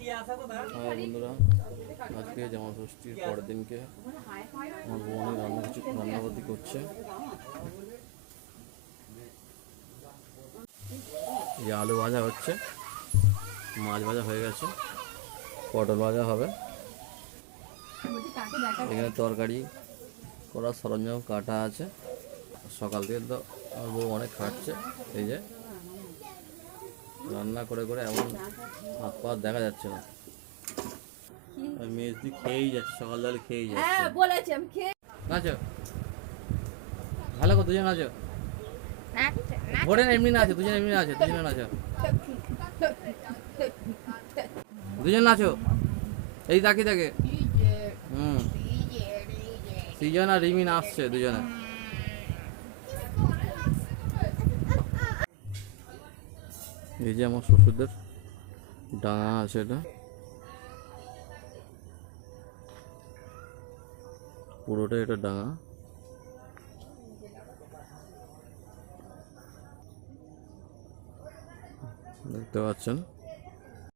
হ্যাঁ বন্ধুরা, আজকে জামা ষষ্ঠীর পরের দিনকে আমার বোনই রান্নাবাতি করছে। এই আলু ভাজা হচ্ছে, মাছ ভাজা হয়ে গেছে, পটল ভাজা হবে। এখানে তরকারি করার সরঞ্জাম কাটা আছে। সকাল থেকে তো আমার বউ অনেক খাটছে। এই যে রান্না করে করে এমন হাত পা দেখা যাচ্ছে না। মেজদি খেয়েই যাচ্ছে, সকালবেলা খেয়েই যাচ্ছে। নাচো ভালো করে, দুজন নাচো। ভোরে এমনি নাচো, দুজন এমনি নাচো, দুজনে নাচো, দুজন নাচো। এই তাকি থাকে। সৃজন আর রিমি নাচছে দুজনে। এই যে আমার শ্বশুরদের ডাঙা আছে, এটা পুরোটা এটা ডাঙা। দেখতে পাচ্ছেন।